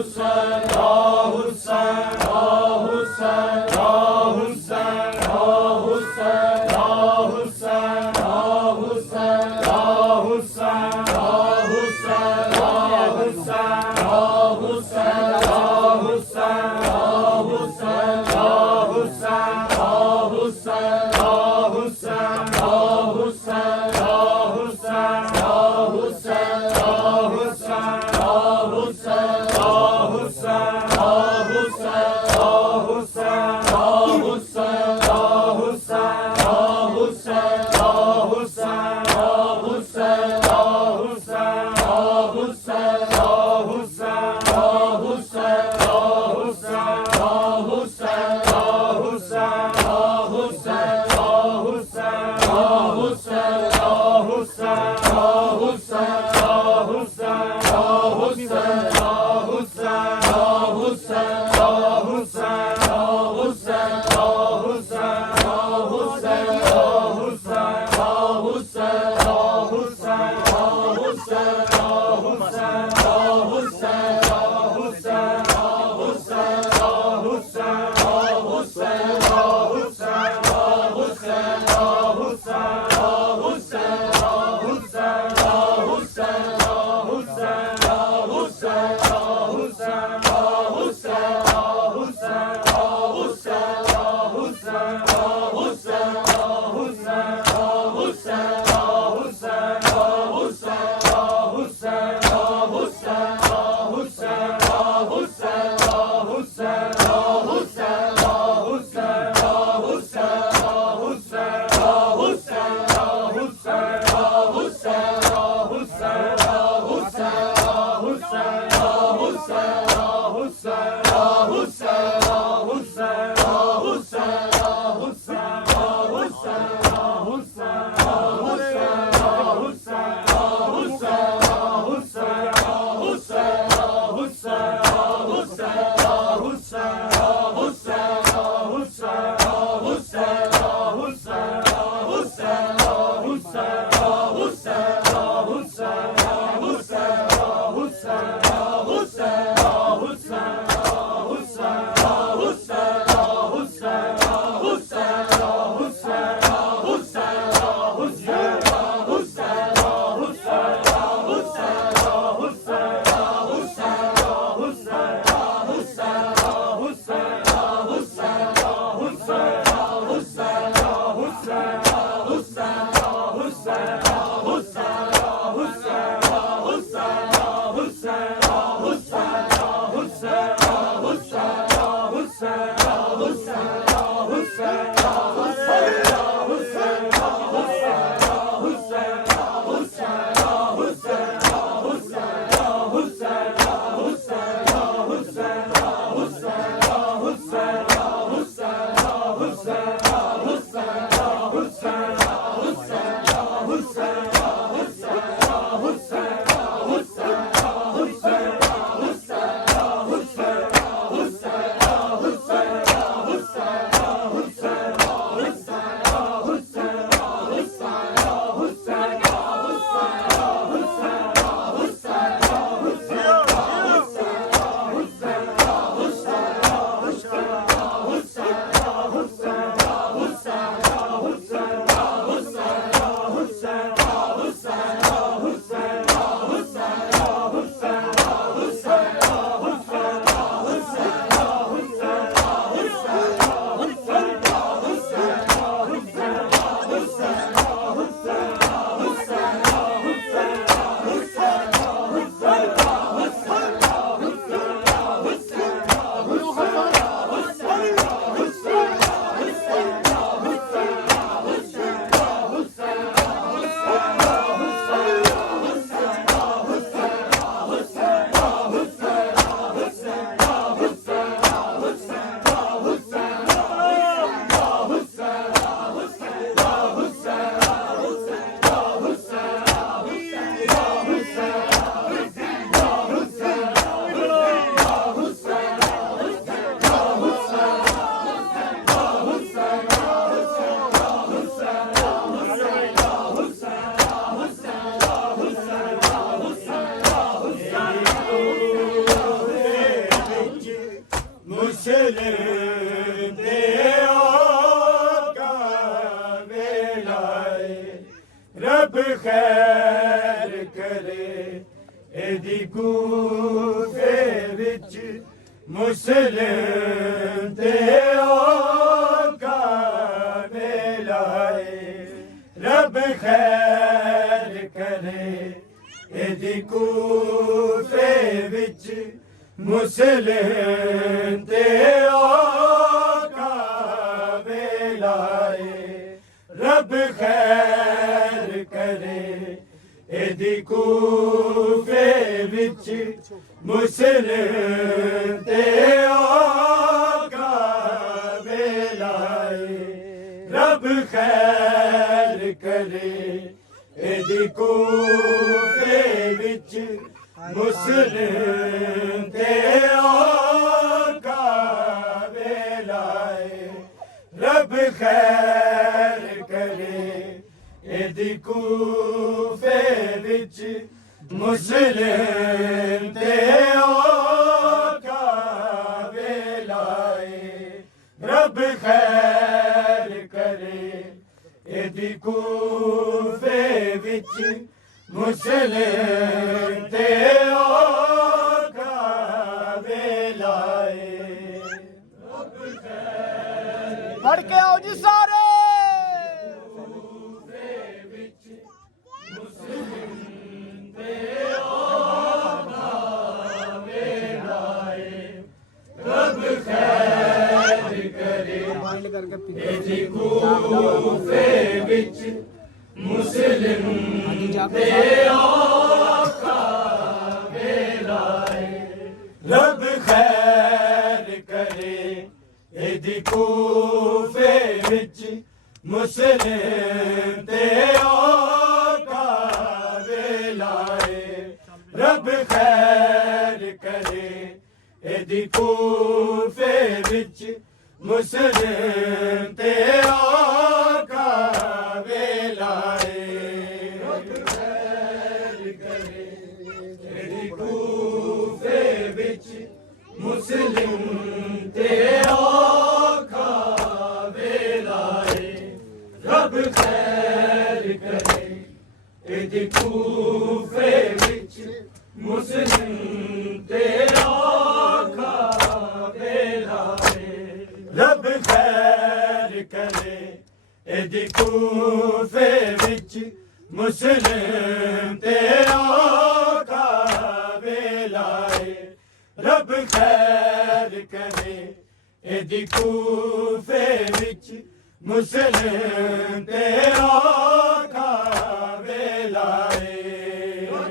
Husayn मुस्लिम ते आका वेलाए रब खैर करे एदी कूफे विच मुस्लिम ते आका वेलाए रब खैर करे एदी कूफे विच मुस्लिम ते आका वेलाए रब खैर करे एदी कूफे विच मुस्लिम ते आका वेलाए रब खैर करे एदी कूफे विच मुस्लिम ते आका वेलाए रब खैर करे एदी कूफे विच मुस्लिम ते आका वेलाए रब खैर करे एदी कूफे विच मुस्लिम ते आका वेलाए रब खैर पढ़ के आओ जी सारे कूफे विच मुस्लिम ते आका वेलाए रब खैर करे एदी कूफे विच मुस्लिम ते आका वेलाए रब खैर करे एदी कूफे विच मुस्लिम ते आका वेलाए रब खैर करे एदी कूफे विच मुस्लिम ते आका वेलाए रब खैर करे एदी कूफे विच मुस्लिम ते आका वेलाए रब खैर करे एदी कूफे विच मुस्लिम ते आका वेलाए रब खैर करे एदी कूफे विच मुस्लिम ते आका वेलाए रब खैर करे एदी कूफे विच मुस्लिम ते आका वेलाए रब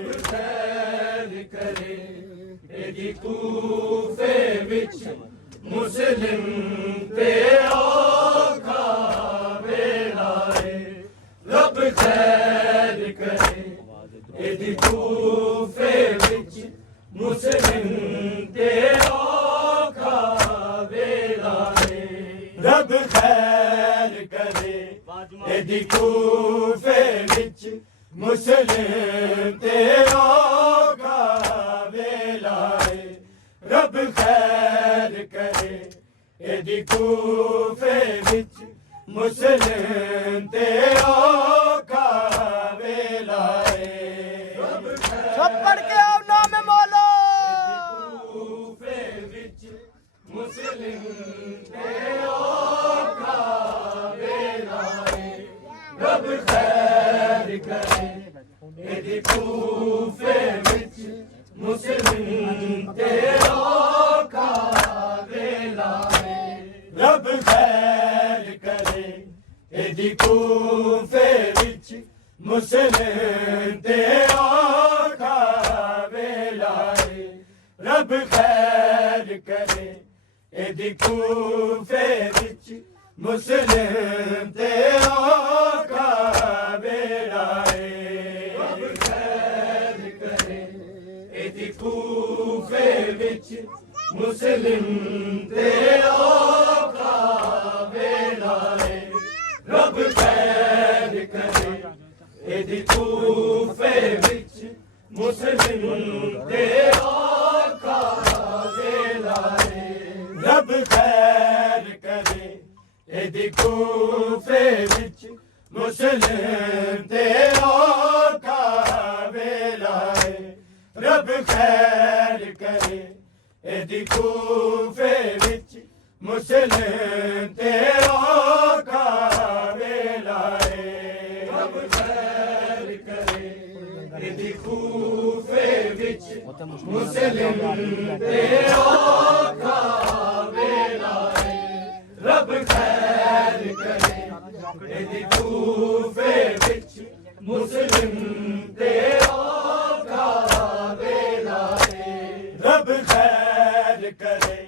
खैर करे एदी कूफे विच मुस्लिम ते आका वेलाए रब खैर करे एदी कूफे विच मुस्लिम ते आका वेलाए रब खैर करे एदी कूफे विच मुस्लिम ते आका वेलाए रब खैर करे एदी कूफे विच मुस्लिम ते आका वेलाए सब पढ़ के आओ नाम मौला कूफे विच मुस्लिम ते आका वेलाए रब खैर करे एदी कूफे विच मुस्लिम ते आका वेलाए रब खैर करे एदी कूफे विच मुस्लिम ते आका वेलाए रब खैर करे एदी कूफे विच मुस्लिम ते आका वेलाए रब खैर करे एदी कूफे विच मुस्लिम ते आका वेलाए रब खैर करे एदी कूफे विच मुस्लिम ते आका वेलाए रब ਇਹਦੀ ਕੂਫੇ ਵਿੱਚ ਮੁਸਲਿਮ ਤੇ ਔਖਾ ਵੇਲਾ ਏ ਰੱਬ ਖੈਰ ਕਰੇ ਇਹਦੀ ਕੂਫੇ ਵਿੱਚ ਮੁਸਲਿਮ ਤੇ ਔਖਾ ਵੇਲਾ ਏ ਰੱਬ ਖੈਰ ਕਰੇ ਇਹਦੀ ਕੂਫੇ ਵਿੱਚ ਮੁਸਲਿਮ ਤੇ ਔਖਾ ਵੇਲਾ ਏ ਰੱਬ ਖੈਰ ਕਰੇ ਇਹਦੀ ਕੂਫੇ ਵਿੱਚ ਮੁਸਲਿਮ ਤੇ ਔਖਾ ਵੇਲਾ ਏ ਰੱਬ ਖੈਰ ਕਰੇ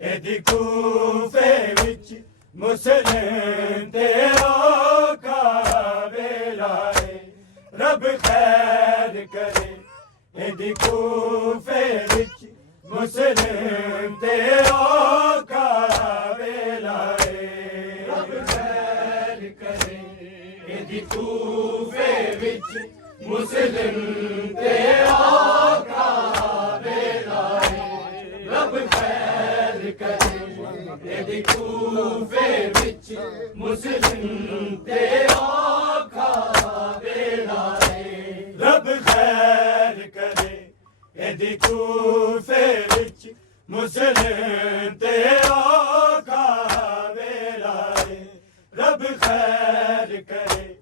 ਇਹਦੀ ਕੂਫੇ ਵਿੱਚ ਮੁਸਲਿਮ ਤੇ ਔਖਾ ਵੇਲਾ ਏ ਰੱਬ ਖੈਰ ਕਰੇ ਇਹਦੀ ਕੂਫੇ ਵਿੱਚ ਮੁਸਲਿਮ ਤੇ ਔਖਾ ਵੇਲਾ ਏ ਰੱਬ ਖੈਰ ਕਰੇ ਇਹਦੀ ਕੂਫੇ ਵਿੱਚ ਮੁਸਲਿਮ ਤੇ ਔਖਾ ਵੇਲਾ ਏ ਰੱਬ ਖੈਰ ਕਰੇ ਇਹਦੀ ਕੂਫੇ ਵਿੱਚ ਮੁਸਲਿਮ ਤੇ ਔਖਾ ਵੇਲਾ ਏ ਰੱਬ ਖੈਰ ਕਰੇ ਇਹਦੀ ਕੂਫੇ ਵਿੱਚ ਮੁਸਲਿਮ ਤੇ ਔਖਾ ਵੇਲਾ ਏ ਰੱਬ ਖੈਰ ਕਰੇ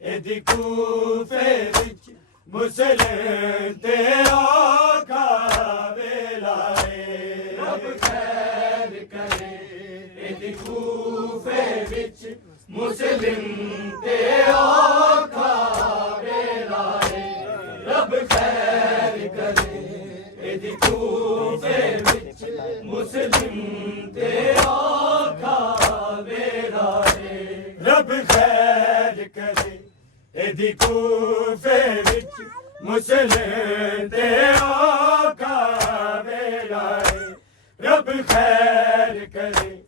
ਇਹਦੀ ਕੂਫੇ ਵਿੱਚ ਮੁਸਲਿਮ ਤੇ ਔਖਾ ਵੇਲਾ ਏ ਰੱਬ ਖੈਰ ਕਰੇ ਇਹਦੀ ਕੂਫੇ ਵਿੱਚ ਮੁਸਲਿਮ ਤੇ ਔਖਾ ਵੇਲਾ ਏ ਰੱਬ ਖੈਰ ਕਰੇ ਇਹਦੀ ਕੂਫੇ ਵਿੱਚ ਮੁਸਲਿਮ ਤੇ ਔਖਾ ਵੇਲਾ ਏ ਰੱਬ ਖੈਰ ਕਰੇ ਇਹਦੀ ਕੂਫੇ ਵਿੱਚ ਮੁਸਲਿਮ ਤੇ ਔਖਾ ਵੇਲਾ ਏ ਰੱਬ ਖੈਰ ਕਰੇ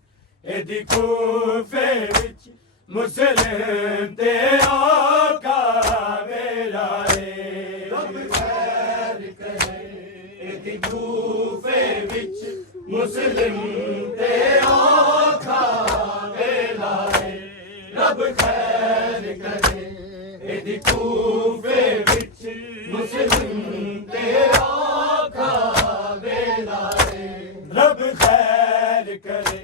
ਇਹਦੀ ਕੂਫੇ ਵਿੱਚ ਮੁਸਲਿਮ ਤੇ ਔਖਾ ਵੇਲਾ ਏ ਰੱਬ ਖੈਰ ਕਰੇ ਇਹਦੀ ਕੂਫੇ ਵਿੱਚ ਮੁਸਲਿਮ ਤੇ ਔਖਾ ਵੇਲਾ ਏ ਰੱਬ ਖੈਰ ਕਰੇ ਇਹਦੀ ਕੂਫੇ ਵਿੱਚ ਮੁਸਲਿਮ ਤੇ ਔਖਾ ਵੇਲਾ ਏ ਰੱਬ ਖੈਰ ਕਰੇ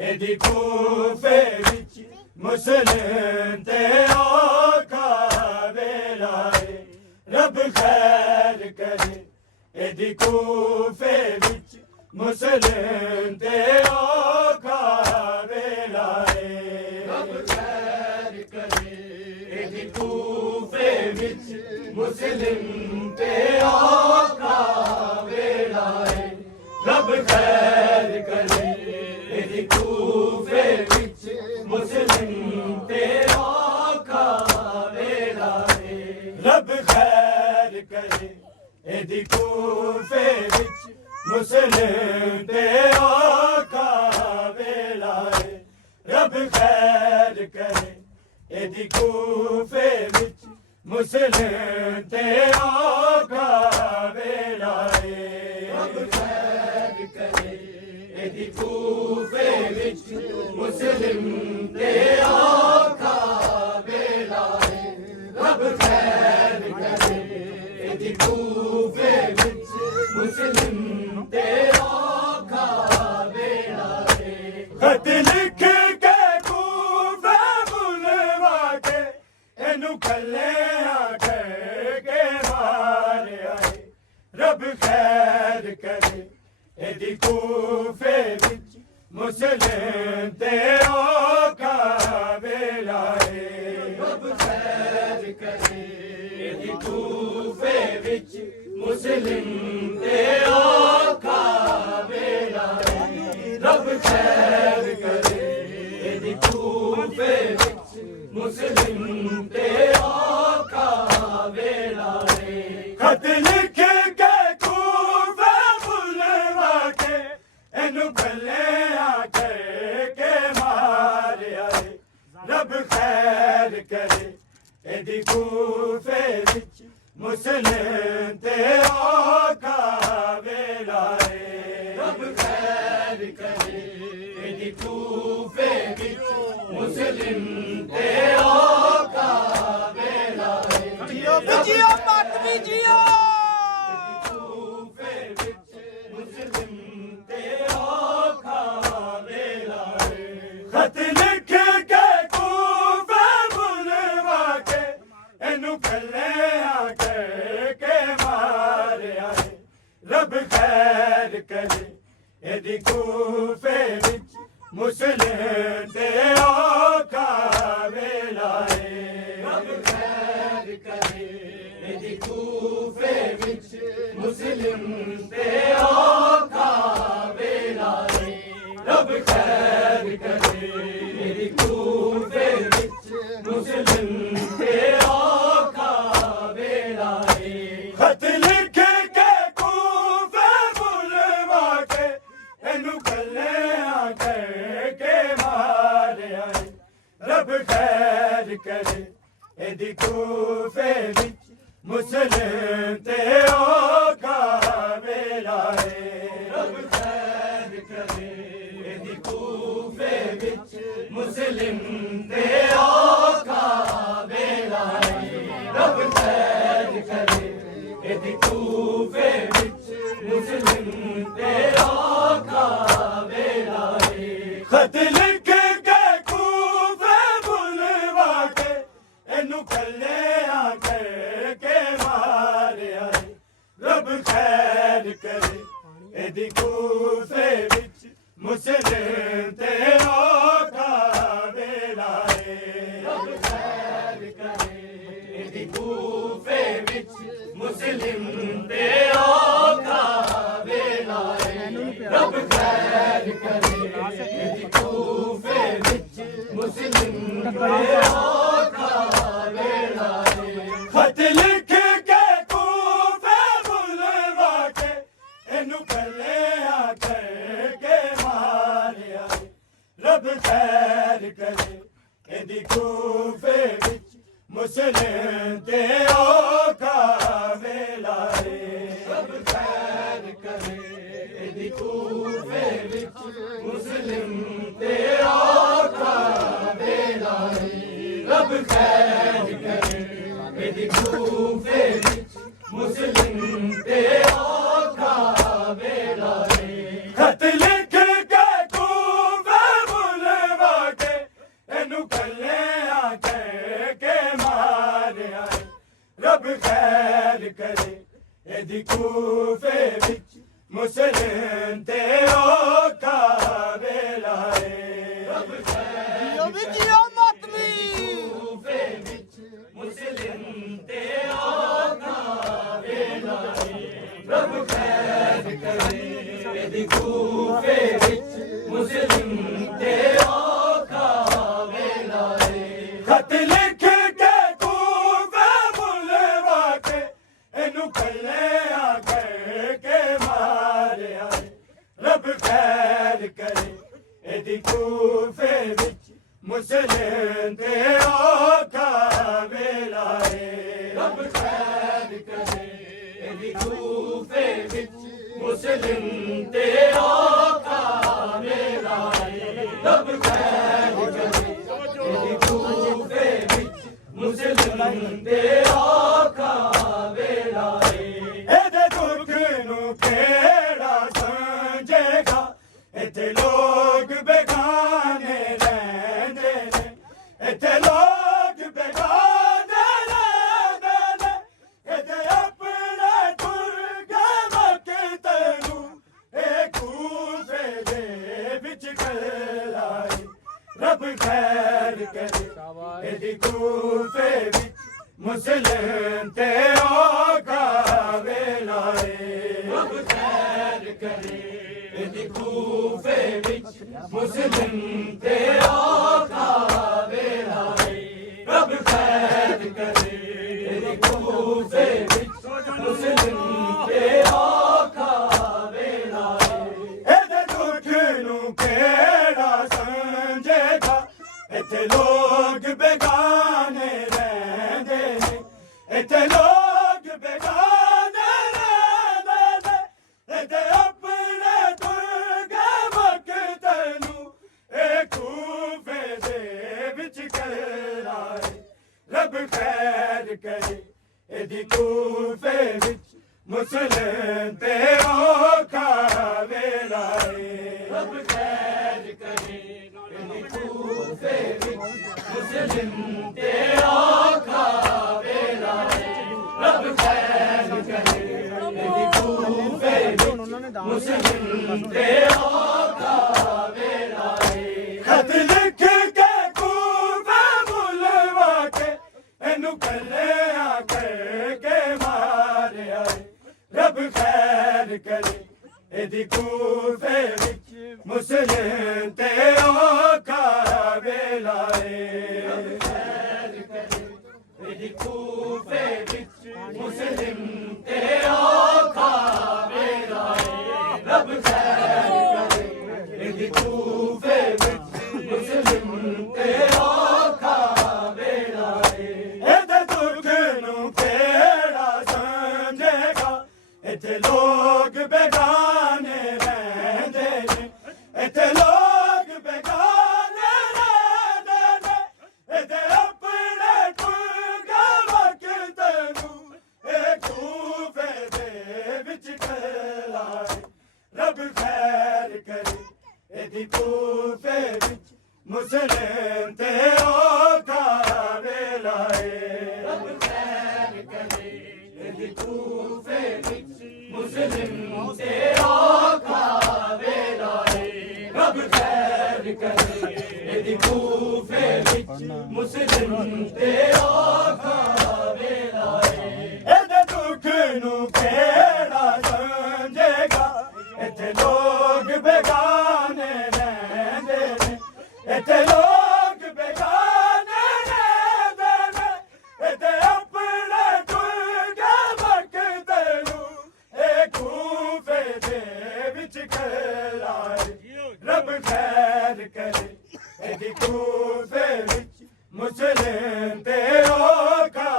ਇਹਦੀ ਕੂਫੇ ਵਿੱਚ ਮੁਸਲਿਮ ਤੇ ਔਖਾ ਵੇਲਾ ਏ ਰੱਬ ਖੈਰ ਕਰੇ ਇਹਦੀ ਕੂਫੇ ਵਿੱਚ ਮੁਸਲਿਮ ਤੇ ਔਖਾ ਵੇਲਾ ਏ ਰੱਬ ਖੈਰ ਕਰੇ ਇਹਦੀ ਕੂਫੇ ਵਿੱਚ ਮੁਸਲਿਮ ਤੇ ਔਖਾ ਵੇਲਾ ਏ ਰੱਬ ਖੈਰ ਕਰੇ ਇਹਦੀ ਕੂਫੇ ਵਿੱਚ ਮੁਸਲਿਮ ਤੇ ਔਖਾ ਵੇਲਾ ਏ ਰੱਬ ਖੈਰ ਕਰੇ ਇਹਦੀ ਕੂਫੇ ਵਿੱਚ ਮੁਸਲਿਮ ਤੇ ਔਖਾ ਵੇਲਾ ਏ ਰੱਬ ਖੈਰ ਕਰੇ ਇਹਦੀ ਕੂਫੇ ਵਿੱਚ ਮੁਸਲਿਮ ਤੇ ਔਖਾ ਵੇਲਾ ਏ ਰੱਬ ਖੈਰ ਕਰੇ ਇਹਦੀ ਕੂਫੇ ਵਿੱਚ ਮੁਸਲਿਮ ਤੇ ਔਖਾ ਵੇਲਾ ਏ ਰੱਬ ਖੈਰ ਕਰੇ ਇਹਦੀ ਕੂਫੇ ਵਿੱਚ ਮੁਸਲਿਮ ਤੇ ਔਖਾ ਵੇਲਾ ਏ ਖਤ ਲਿਖ ਕੇ ਕੂਫੇ ਬੁਲਵਾ ਕੇ ਇਹਨੂੰ ਕੱਲਿਆਂ ਕਹਿ ਕੇ ਮਾਰਿਆ ਏ ਰੱਬ ਖੈਰ ਕਰੇ ਇਹਦੀ ਕੂਫੇ ਵਿੱਚ ਮੁਸਲਿਮ ਤੇ ਔਖਾ ਵੇਲਾ ਏ ਰੱਬ ਖੈਰ ਕਰੇ ਇਹਦੀ ਕੂਫੇ ਵਿੱਚ ਮੁਸਲਿਮ ਤੇ ਔਖਾ ਵੇਲਾ ਏ ਰੱਬ ਖੈਰ ਕਰੇ ਇਹਦੀ ਕੂਫੇ ਵਿੱਚ ਮੁਸਲਿਮ ਤੇ ਔਖਾ ਵੇਲਾ ਏ ਖਤ ਲਿਖ ਕੇ ਕੂਫੇ ਬੁਲਵਾ ਕੇ ਇਹਨੂੰ ਕੱਲਿਆਂ ਕਹਿ ਕੇ ਮਾਰਿਆ ਏ ਰੱਬ ਖੈਰ ਕਰੇ ਇਹਦੀ ਕੂਫੇ ਵਿੱਚ ਮੁਸਲਿਮ ਤੇ ਔਖਾ ਵੇਲਾ ਏ ਰੱਬ ਖੈਰ ਕਰੇ ਇਹਦੀ ਕੂਫੇ ਵਿੱਚ मुस्लिम ते औखा वेला जियो भी जियो मत भी जियो कूफे विच मुस्लिम ते औखा वेला खत लिख के कूफे बुलवा के इनू कल्लियां करके मारिया रब खैर करे एदी कूफे विच मुस्लिम ते औखा वेला रब खैर करे एदी कूफे विच मुस्लिम ते औखा वेला रब खैर करे एदी कूफे विच मुस्लिम ते औखा वेला खत लिख के कूफे बुलवा के इनू कल्लियां करके मारिया रब खैर करे एदी कूफे विच मुस्लिम ते औखा वेला रब खैर करे एदी कूफे विच मुस्लिम ते औखा वेला रब खैर करे एदी कूफे विच मुस्लिम ते औखा वेला खत लिख के कूफे बुलवा के इनू कल्लियां करके मारिया रब खैर करे एदी कूफे विच मुस्लिम ते औखा वेला रब खैर करे एदी कूफे विच मुस्लिम ते औखा वेला रब खैर करे एदी कूफे विच मुस्लिम ते औखा वेला खत लिख के कूफे बुलवा के इनू कल्लियां करके मारिया रब खैर करे एदी कूफे विच मुस्लिम ते औखा वेला रब खैर करे एदी कूफे विच मुस्लिम ते औखा वेला रब खैर करे एदी कूफे विच मुस्लिम ते औखा वेला खत लिख के कूफे बुलवा के इनू कल्लियां करके मारिया रब खैर करे एदी कूफे विच मुस्लिम ते औखा वेला रब जियो भी जियो मत भी कूफे विच मुस्लिम ते औखा वेला रब खैर करे एदी कूफे विच मुस्लिम ते औखा वेला खत लिख के कूफे बुलवा के इनू कल्लियां करके मारिया रब खैर करे एदी कूफे विच मुस्लिम ते औखा वेला रब खैर करे एदी कूफे विच मुस्लिम ते औखा वेला रब खैर करे एदी कूफे विच मुस्लिम ते औखा वेला एदे दुख नू केड़ा समझेगा इत्थे लोग बेगाने रहंदे ने इत्थे लोग बेगाने रहंदे ने इत्थे अपने तुर गए वक्त नू ए कूफे दे विच गलाई रब खैर करे एदी कूफे विच मुस्लिम ते औखा वेला रब खैर करे एदी कूफे विच मुस्लिम ते औखा वेला रब खैर करे एदी कूफे विच मुस्लिम ते औखा वेला एदे दुख नू केड़ा समझेगा इत्थे लोग बेगाने रहंदे ने इत्थे लोग बेगाने रहंदे ने इत्थे अपने तुर गए वक्त नू ए कूफे दे ਇਹਦੀ ਕੂਫੇ ਵਿੱਚ ਮੁਸਲਿਮ ਤੇ ਔਖਾ ਵੇਲਾ ਏ ਰੱਬ ਖੈਰ ਕਰੇ ਇਹਦੀ ਕੂਫੇ ਵਿੱਚ ਮੁਸਲਿਮ ਤੇ ਔਖਾ ਵੇਲਾ ਏ ਰੱਬ ਖੈਰ ਕਰੇ ਇਹਦੀ ਕੂਫੇ ਵਿੱਚ ਮੁਸਲਿਮ ਤੇ ਔਖਾ ਵੇਲਾ ਏ ਖਤ ਲਿਖ ਕੇ ਕੂਫੇ ਬੁਲਵਾ ਕੇ ਇਹਨੂੰ ਕੱਲਿਆ ਕਰਕੇ ਮਾਰਿਆ ਰੱਬ ਖੈਰ ਕਰੇ ਇਹਦੀ ਕੂਫੇ ਵਿੱਚ ਮੁਸਲਿਮ ਤੇ ਔਖਾ ਵੇਲਾ ਏ ਰੱਬ ਖੈਰ ਕਰੇ ਇਹਦੀ ਕੂਫੇ ਵਿੱਚ ਮੁਸਲਿਮ ਤੇ ਔਖਾ ਵੇਲਾ ਏ ਰੱਬ ਖੈਰ ਕਰੇ ਇਹਦੀ ਕੂਫੇ ਵਿੱਚ ਮੁਸਲਿਮ ਤੇ ਔਖਾ ਵੇਲਾ ਏ ਇਹਦੇ ਦੁੱਖ ਨੂੰ ਕਿਹੜਾ ਸਮਝੇਗਾ ਇੱਥੇ ਲੋਕ ਬੇਗਾਨੇ ਰਹਿੰਦੇ ਨੇ ਇੱਥੇ ਲੋਕ ਬੇਗਾਨੇ ਰਹਿੰਦੇ ਨੇ ਇਹਦੇ ਆਪਣੇ ਕੁਲਗਾ ਵਕਤ ਨੂੰ ਇਹ ਕੂਫੇ ਦੇ ਵਿੱਚ ਖਲਾਏ ਰੱਬ ਖੈਰ ਕਰੇ ਇਹਦੀ ਕੂਫੇ ਵਿੱਚ ਮੁਸਲਿਮ ਤੇ ਔਖਾ ਵੇਲਾ ਏ ਰੱਬ ਖੈਰ ਕਰੇ ਇਹਦੀ ਕੂਫੇ ਵਿੱਚ ਮੁਸਲਿਮ ਤੇ ਔਖਾ ਵੇਲਾ ਏ ਰੱਬ ਖੈਰ ਕਰੇ ਇਹਦੀ ਕੂਫੇ ਵਿੱਚ ਮੁਸਲਿਮ ਤੇ ਔਖਾ ਵੇਲਾ ਏ ਇਹਦੇ ਦੁੱਖ ਨੂੰ ਕਿਹੜਾ ਸਮਝੇਗਾ ਇੱਥੇ ਲੋਕ ਬੇਗਾਨੇ ਰਹਿੰਦੇ ਨੇ ਇੱਥੇ ਲੋਕ ਬੇਗਾਨੇ ਰਹਿੰਦੇ ਨੇ ਇੱਥੇ ਆਪਣੇ ਕੁਲਗਾ ਵਕਤ ਨੂੰ ਇਹ ਕੂਫੇ ਦੇ ਵਿੱਚ ਖਲਾਏ ਰੱਬ ਖੈਰ ਕਰੇ ਇਹਦੀ ਕੂਫੇ ਵਿੱਚ ਮੁਸਲਿਮ ਤੇ ਔਖਾ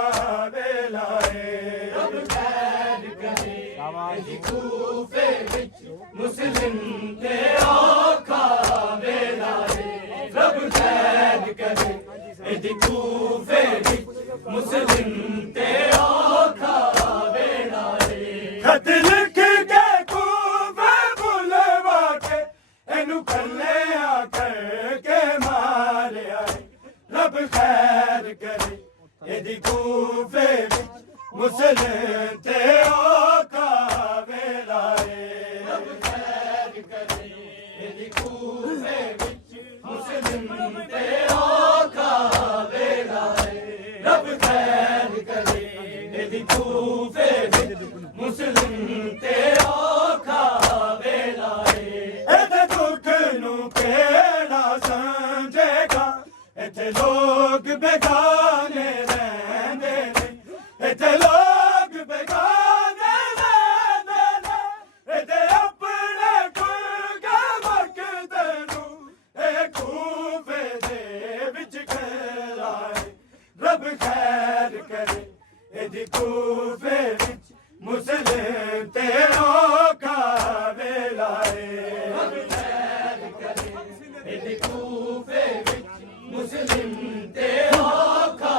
ਵੇਲਾ ਏ ਰੱਬ ਖੈਰ ਕਰੇ ਇਹਦੀ ਕੂਫੇ ਵਿੱਚ ਮੁਸਲਿਮ ਤੇ ਔਖਾ ਵੇਲਾ ਏ ਰੱਬ ਖੈਰ ਕਰੇ ਇਹਦੀ ਕੂਫੇ ਵਿੱਚ ਮੁਸਲਿਮ ਤੇ ਔਖਾ ਵੇਲਾ ਏ ਖਤ ਲਿਖ ਕੇ ਕੂਫੇ ਬੁਲਵਾ ਕੇ ਇਹਨੂੰ ਕੱਲਿਆ ਕਰਕੇ ਮਾਰਿਆ ਰੱਬ ਖੈਰ ਕਰੇ ਇਹਦੀ ਕੂਫੇ ਵਿੱਚ ਮੁਸਲਿਮ ਤੇ ਔਖਾ ਵੇਲਾ ਏ ਰੱਬ ਖੈਰ ਕਰੇ ਇਹਦੀ ਕੂਫੇ ਵਿੱਚ ਮੁਸਲਿਮ ਤੇ ਔਖਾ ਵੇਲਾ ਏ ਰੱਬ ਖੈਰ ਕਰੇ ਇਹਦੀ ਕੂਫੇ ਵਿੱਚ ਮੁਸਲਿਮ ਤੇ ਔਖਾ ਵੇਲਾ ਏ ਇਹਦੇ ਦੁੱਖ ਨੂੰ ਕਿਹੜਾ ਸਮਝੇਗਾ ਇੱਥੇ ਲੋਕ ਬੇਗਾਨੇ ਰਹਿੰਦੇ ਨੇ ਇੱਥੇ ਲੋਕ ਬੇਗਾਨੇ ਰਹਿੰਦੇ ਨੇ ਇਹਦੇ ਆਪਣੇ ਕੁਲਗਾ ਵਕਤ ਨੂੰ ਇਹ ਕੂਫੇ ਦੇ ਵਿੱਚ ਖਲਾਏ ਰੱਬ ਖੈਰ ਕਰੇ ਇਹਦੀ ਕੂਫੇ ਵਿੱਚ ਮੁਸਲਿਮ ਤੇ ਔਖਾ ਵੇਲਾ ਏ ਰੱਬ ਖੈਰ ਕਰੇ ਇਹਦੀ ਕੂਫੇ ਵਿੱਚ ਮੁਸਲਿਮ ਤੇ ਔਖਾ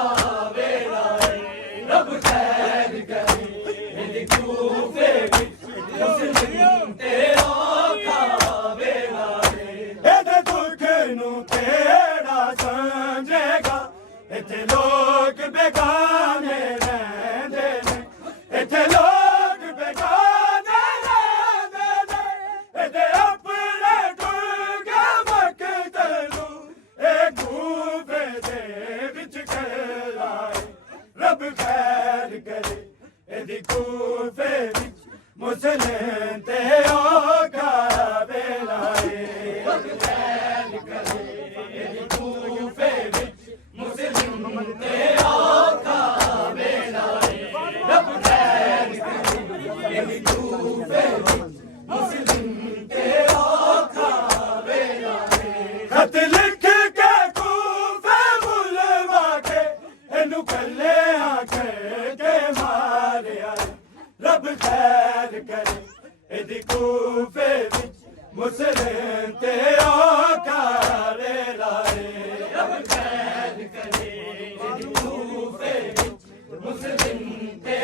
ਵੇਲਾ ਏ ਰੱਬ ਖੈਰ ਕਰੇ ਇਹਦੀ ਕੂਫੇ ਵਿੱਚ ਮੁਸਲਿਮ ਤੇ ਔਖਾ ਵੇਲਾ ਏ ਇਹਦੇ ਦੁੱਖ ਨੂੰ ਕਿਹੜਾ ਸਮਝੇਗਾ ਇੱਥੇ ਲੋਕ ਬੇਗਾਨੇ ਰਹਿੰਦੇ ਨੇ ਇੱਥੇ ਲੋਕ ਬੇਗਾਨੇ ਰਹਿੰਦੇ ਨੇ ਇਹਦੇ ਆਪਣੇ ਕੁਲਗਾ ਵਕਤ ਨੂੰ ਇਹ ਕੂਫੇ ਦੇ ਵਿੱਚ ਖਲਾਏ ਰੱਬ ਖੈਰ ਕਰੇ ਇਹਦੀ ਕੂਫੇ ਵਿੱਚ ਮੁਸਲਿਮ ਤੇ ਔਖਾ ਵੇਲਾ ਏ ਰੱਬ ਖੈਰ ਕਰੇ ਇਹਦੀ ਕੂਫੇ ਵਿੱਚ ਮੁਸਲਿਮ ਤੇ ਔਖਾ ਵੇਲਾ ਏ ਰੱਬ ਖੈਰ ਕਰੇ ਇਹਦੀ ਕੂਫੇ ਵਿੱਚ ਮੁਸਲਿਮ ਤੇ ਔਖਾ ਵੇਲਾ ਏ ਖਤ ਲਿਖ ਕੇ ਕੂਫੇ ਬੁਲਵਾ ਕੇ ਇਹਨੂੰ ਕੱਲਿਆ ਕਰਕੇ ਮਾਰਿਆ ਰੱਬ ਖੈਰ ਕਰੇ ਇਹਦੀ ਕੂਫੇ ਵਿੱਚ ਮੁਸਲਿਮ ਤੇ ਔਖਾ ਵੇਲਾ ਏ ਰੱਬ ਖੈਰ ਕਰੇ ਇਹਦੀ ਕੂਫੇ ਵਿੱਚ ਮੁਸਲਿਮ ਤੇ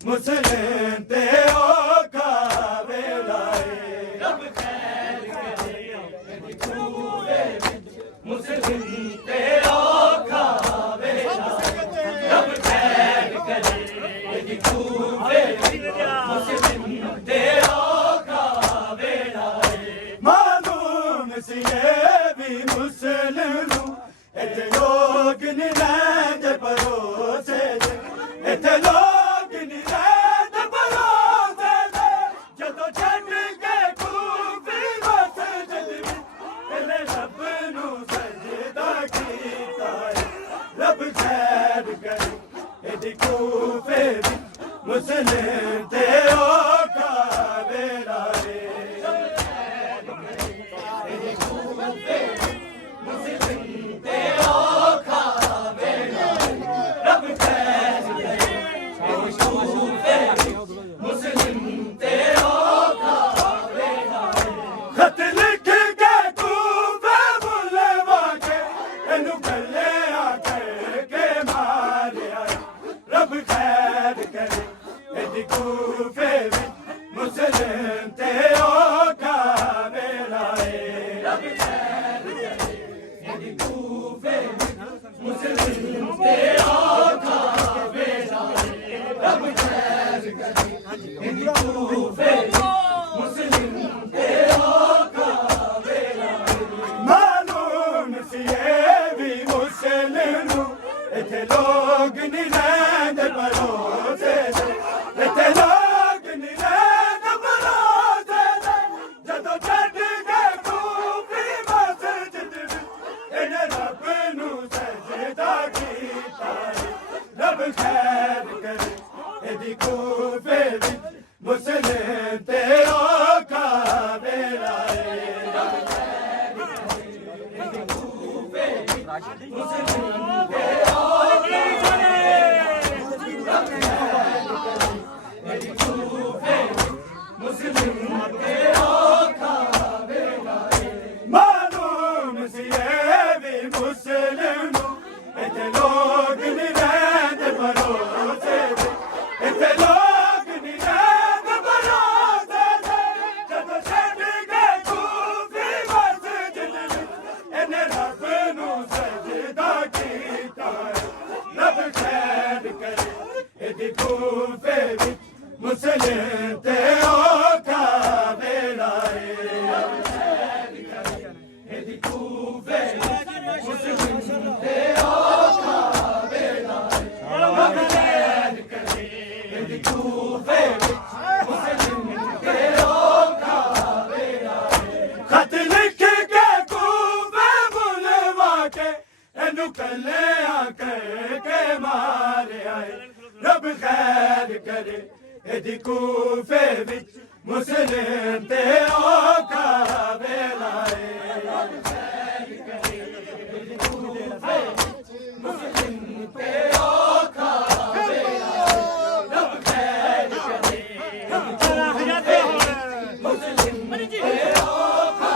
मुस्लिम ते औखा वेला रब खैर करे कूफे विच मुस्लिम ते औखा वेला रब खैर करे कूफे विच मुस्लिम ते औखा वेला मालूम सी भी मुस्लिम इत्थे लोग नहीं रहिंदे भरोसे इत्थे लोग नहीं रहिंदे भरोसे जदों छड्ड के कूफी मस्जिद पहले रब नूं सजदा कीता रब खैर करे इहदी कूफे विच मुस्लिम ते औखा वेला मुस्लिम ते औखा वेला रब खैर करे कूफे मुस्लिम ते औखा वेला रब खैर करे कूफे मुस्लिम ते औखा वेला मालूम सी भी मुस्लिम इत्थे लोग नहीं रहिंदे भरोसे इत्थे लोग नहीं रहिंदे भरोसे जदों छड्ड के कूफी मस्जिद इहने रब नूं सजदा कीता रब खैर करे इहदी कूफे विच मुस्लिम ते औखा वेला रब खैर करे इहदी कूफे विच मुस्लिम ते औखा रब खैर करे कूफे मुस्लिम ते औखा वेला मालूम सी भी मुस्लिम इत्थे लोग नहीं रहिंदे भरोसे इत्थे लोग नहीं रहिंदे भरोसे जदों छड्ड के कूफी मस्जिद इहने रब नूं सजदा कीता रब खैर करे इहदी कूफे विच मुस्लिम ते औखा वेला रब खैर करे इहदी कूफे विच मुस्लिम ते औखा वेला रब खैर करे इहदी कूफे विच मुस्लिम ते औखा वेला खत लिख के कूफे बुलवा के इहनू कल्लियां करके मारिया रब खैर करे इहदी कूफे विच मुस्लिम ते औखा वेला रब खैर करे इहदी कूफे विच मुस्लिम ते औखा वेला रब खैर करे इहदी कूफे विच मुस्लिम ते औखा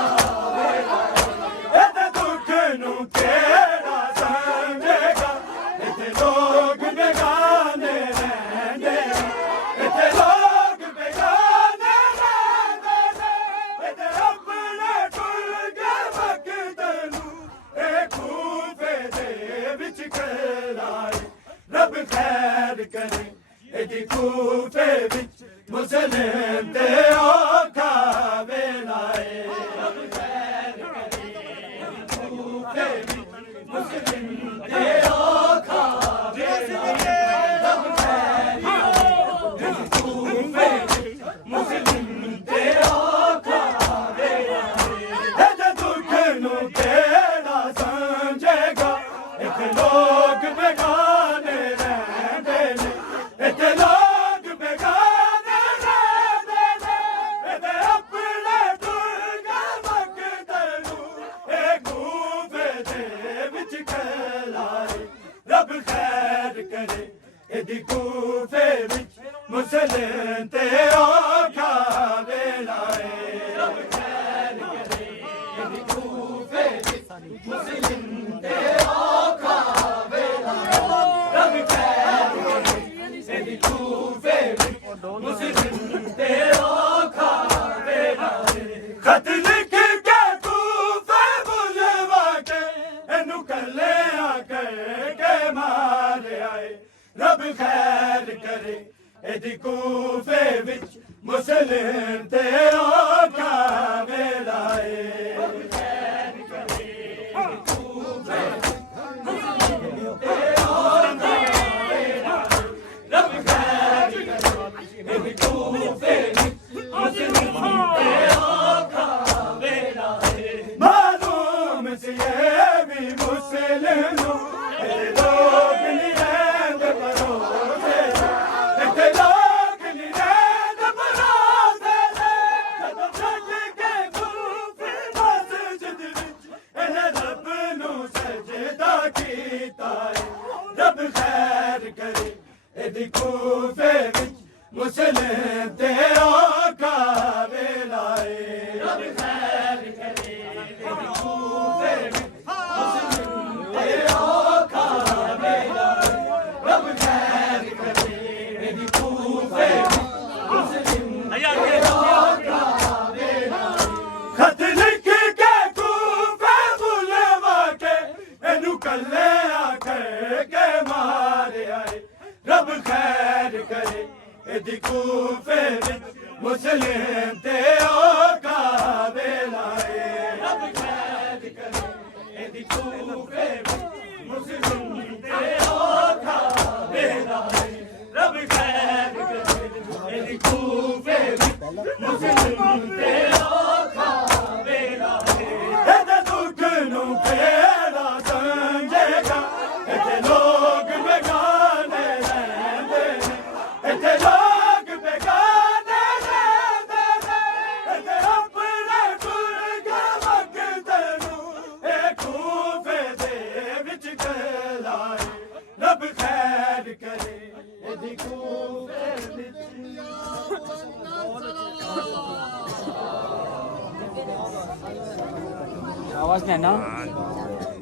वेला इहदे दुख नूं केड़ा समझेगा इत्थे लोग बेगाने रहिंदे इत्थे लोग बेगाने रहिंदे इत्थे अपने कुल के वक्त नूं ए कूफे दे विच कहलाए रब खैर करे इहदी कूफे विच मुस्लिम ते औखा वेला रब खैर करे इहदी कूफे विच मुस्लिम ते औखा वेला रब खैर करे इहदी कूफे विच मुस्लिम ते औखा वेला इहदे दुख नूं केड़ा समझेगा इत्थे लोग बेगाने रहिंदे ने इत्थे लोग बेगाने रहिंदे ने इत्थे अपने दुर्गा वक्त नूं ए कूफे दे विच कहलाए रब खैर करे इहदी कूफे विच मुस्लिम ते औखा वेला रब खैर करे इहदी कूफे विच मुस्लिम ते औखा वेला रब खैर करे इहदी कूफे मुस्लिम ते औखा वेला खत लिख के कूफे बुलवा के इनू कले के मारे आए रब खैर करे एदी कूफे विच मुस्लिम ते औखा वेला रब खैर करे एदी कूफे रब खैर करे एदी कूफे विच मुस्लिम ते औखा वेला रब खैर करे एदी कूफे विच मुस्लिम ते औखा वेला रब खैर करे एदी कूफे विच मुस्लिम ते औखा वेला खत लिख के कूफे बुलवा के इनू कले के मारे आए रब खैर करे एदी कूफे विच मुस्लिम ते औखा वेला रब खैर करे एदी कूफे विच मुस्लिम ते औखा वेला रब खैर करे एदी कूफे विच मुस्लिम ते औखा वेला एदा दुख नू फेरा समझेगा इत्थे लोग बेगाने रहंदे ने इत्थे लोग बेगाने रहंदे ने इत्थे अपने गुरगा वक्ते नू ए कूफे दे विच गलाए रब खैर करे एदी कूफे विच आवाज नहीं है ना